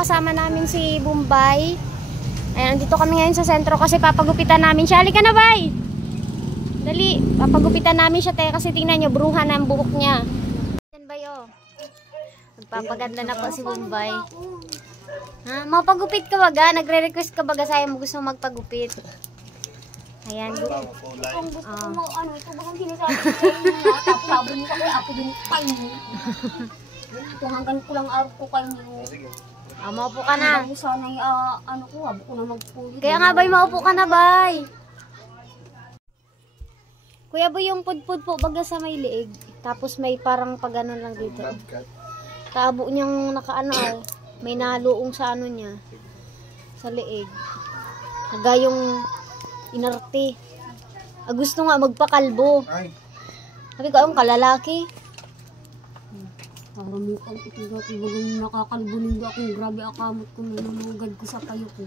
kasama namin si Bombay. Ayan, dito kami ngayon sa sentro kasi papagupitan namin siya. Halika na, bay! Dali, papagupitan namin siya, te, kasi tingnan nyo, bruha na ang buhok niya. Yan, bay, oh. Nagpapaganda na po si Bombay. Ha? Mapagupit ka baga? Nagre-request ka baga sa'yo mo gusto magpagupit? Ayan. Kung gusto ko mo, ano, ito ba kung sinasabi ko kayo tapos sabi mo kay ako din kayo. Ito hanggang ko lang araw ko kayo. Maupo ka na. Sana ano ko, habo ko na magpulit. Kaya nga, bay, maupo ka na, bay. Kuya, bay, yung pudpud po baga sa may liig. Tapos may parang pagano lang dito. Kaabo niyang nakaano, may naluong sa ano niya. Sa liig. Nagayong inarte. Gusto nga magpakalbo. Sabi ko, ang kalalaki. Parang may itigat, ibang nakakalbunin ako. Grabe akamot ko, nalulugad ko sa payo ko.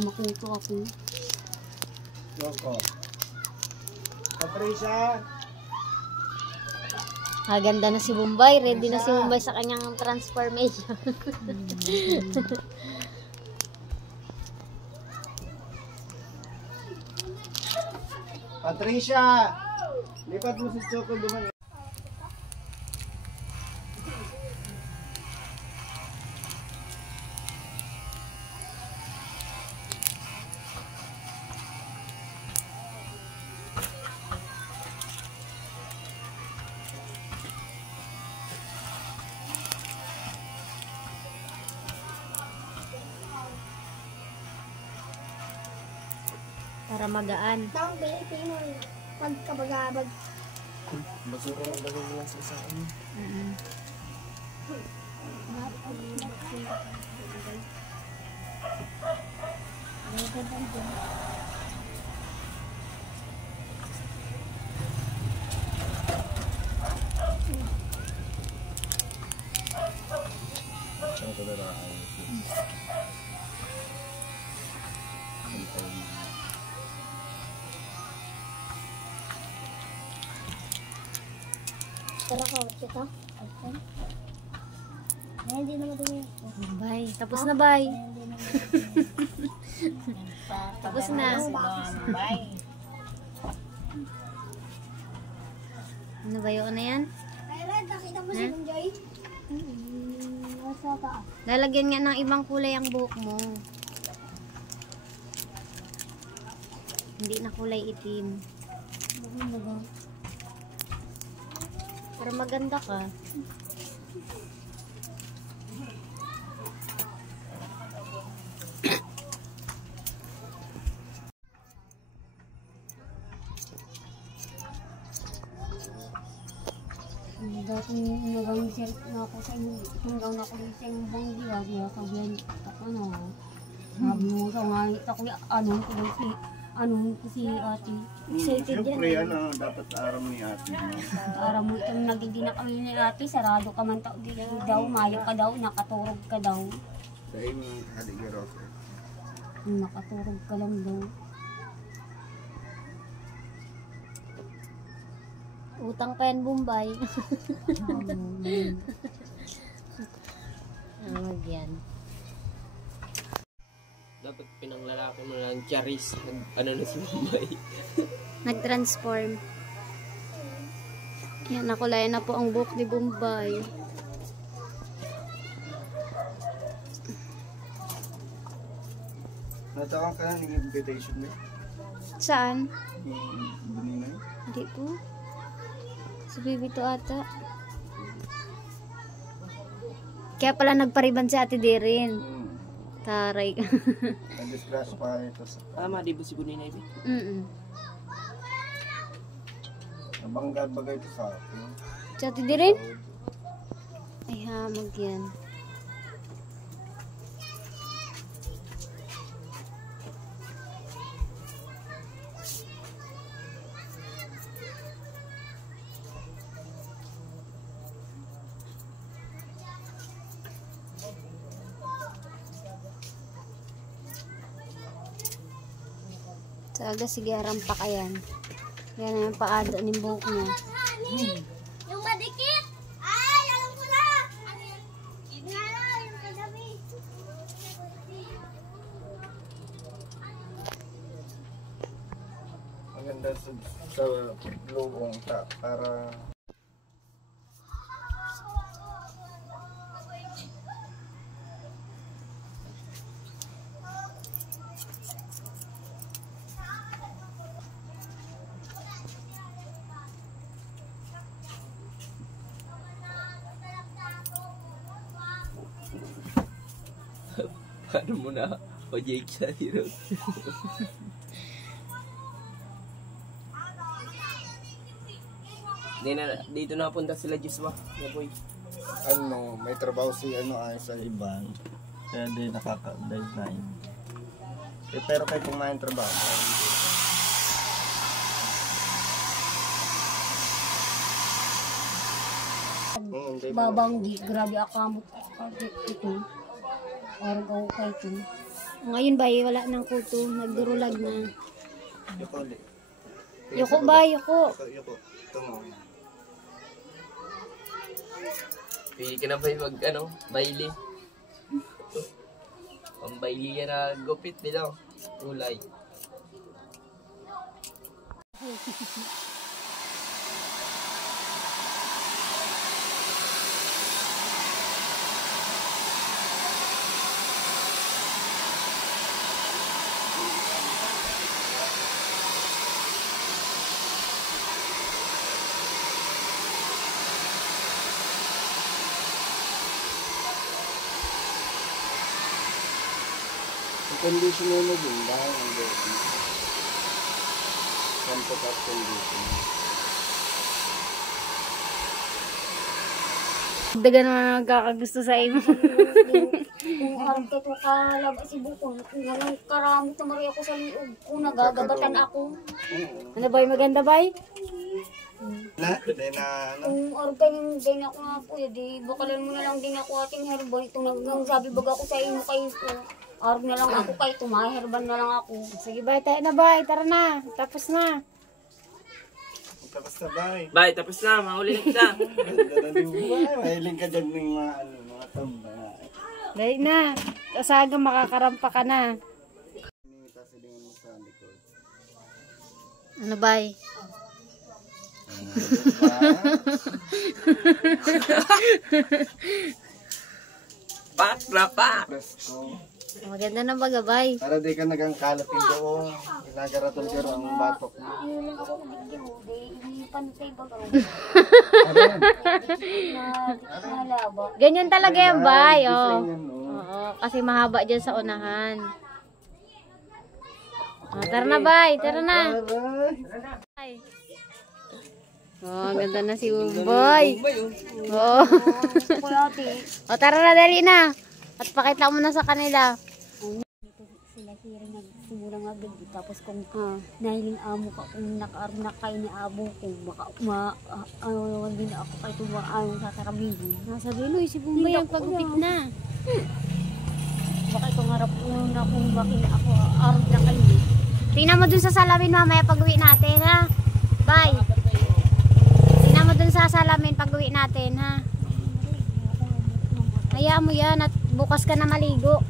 Makuto ako. Loko. Patricia! Ganda na si Bombay. Ready na si Bombay sa kanyang transformation. Patricia! Lipat mo si Choco duman. Para magaan. Tawag ba ito yung pagkabagabag? Masuro ang bagay lang sa isang ano. Saan ko na Tara ka, kita. Hindi naman dumi. Bay, tapos na, bay. Tapos na. Ano ba yun na yan? Ay, Red, nakita mo si Bunjay? Nasa taas. Lalagyan nga ng ibang kulay ang buhok mo. Hindi na kulay itim. Para maganda ka. Dati nagang shirt na ako sa inyo. Hanggang ako rin sa inyong banggi. Kaya sabihan ako na. Sabi mo sa nga. Ako anong ko si ate. Excited yan. Siyempre, ano, dapat aram ni ate mo. Araw mo itong naging na kami ni ate. Sarado ka man daw. Mayo ka daw. Nakaturog ka daw. Sa imong haligero. Nakaturog ka lang daw. Utang pa yan, Bombay. Ang yan. Dapat pinanglalaki mo na ng Charis. Ano na si Bombay. Nag-transform. Yan, nakulay na po ang buhok ni Bombay. Natawang ka na ng invitation mo? Saan? Bunina? Hindi po. Sa baby to ata. Kaya pala nagpariban si Ate Dirin. Taray. Ang disgrasya pa ito sa... Tama, di ba si Bunina Ibi? Nabangga bagay ito sa akin. Si Ate Dirin? Ay, hamag yan. Aga sige rampak ayan. Yan ang paado ng buhok niya. Yung madikit! Ay, alam ko na! Ano yan? Yung banda sa lubong para Paano mo na? O Jake sa hero. Dito na punta sila Joshua. Boy. ano, may trabaho si ano ay sa iban. Kaya di nakaka-deadline. Pero kahit kumain trabaho. Hindi mo. Babanggi, grabe akamot ito. Parang ako kay ito. Ngayon ba, wala nang kuto. Nagdurulag na. Yuko ulit. Yuko ba, yuko. Yuko. Ito mo. Pili ka na ba mag baili? Ang baili yan na gupit nila. Kulay. Condition mo na din dahil ang baby. Comfort condition. Daga naman nagkakagusto sa imo. Kung harap ka ito kalabas si Bukong, ngayon karamot na Maria ko sa liog. Kung nagagabatan ako. Ano ba, maganda ba? Na, hindi na ano. Kung harap ka yung din ako nga po, di bakalan mo na lang din ako ating herbal. Itong nagsabi baga ko sa inyo kayo po. Harap na lang ako kayo, tumaherban na lang ako. Sige ba, tayo na ba? Tara na. Tapos na. Tapos na bye. Bye, tapos na. Mahuli na kita. Mahiling ka dyan ng mga ano, mga tamba. Dahil na. Asaga makakarampa ka na. Tasilingan mo sa likod. Ano ba? Pak na pak. Presko. Maganda na ba, gabay? Para di ka nagangkalat yung doon. Ginagaratol ka ang batok mo. Ano lang ako nabigyan mo, di inipanutay baga. Nalaba. Ganyan talaga yan, bay. Oh. Design yan, no? Oo, kasi mahaba dyan sa unahan. Oh, tara na, bay. Tara na. Bye. Oh, ganda na si Boy. Oo. Kuya ate. O, tara na, dali na. At pakita mo na sa kanila. Sila kira nagsimula nga agad. Tapos kung nahiling amo ka, kung nakaarap na kayo ni abo ko, din ako kayo tumaan sa karabigin. Nasa Biloy, si Bumbay ang pagupit na. Baka itong harap ko na kung bakit ako arap na kayo. Tingnan mo dun sa salamin mamaya pag-uwi natin, ha? Bye. Tingnan mo dun sa salamin pag-uwi natin, ha? Hayaan mo yan at bukas ka na maligo.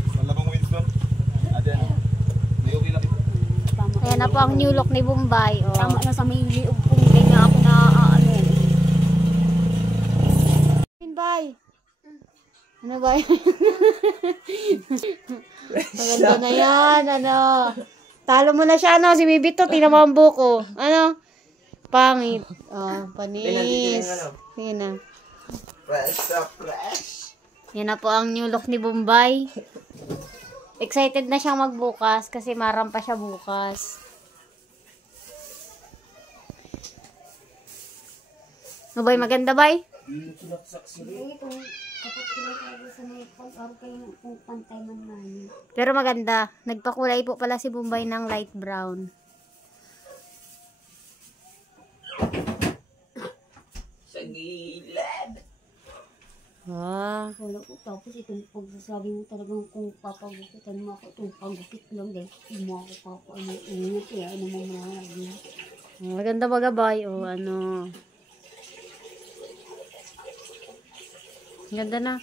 Ayan na po ang new look ni Bumbay. Oh. Tama na sa may liog kung hindi nga ako na ano. Bumbay. Ano ba? Maganda na yan. Ano? Talo mo na siya, ano? Si Bibito, tingnan mo ang buko. Ano? Pangit. Oh, panis. Sige na. Fresh na fresh. Yan na po ang new look ni Bumbay. Excited na siyang magbukas kasi marampa siya bukas. No, bay, maganda, bay? Hindi kung kapag sila talaga sa may pag-arap kayo kung pantay man namin. Pero maganda. Nagpakulay po pala si Bumbay ng light brown. Sa gilid. Ah. Wala ko. Tapos itong pagsasabi mo talagang kung papagupitan mo ako, itong pagupit lang dahil hindi mo ako papaano. Ingat kaya ano mo mga Maganda ba, gabay? O ano. Ganda na.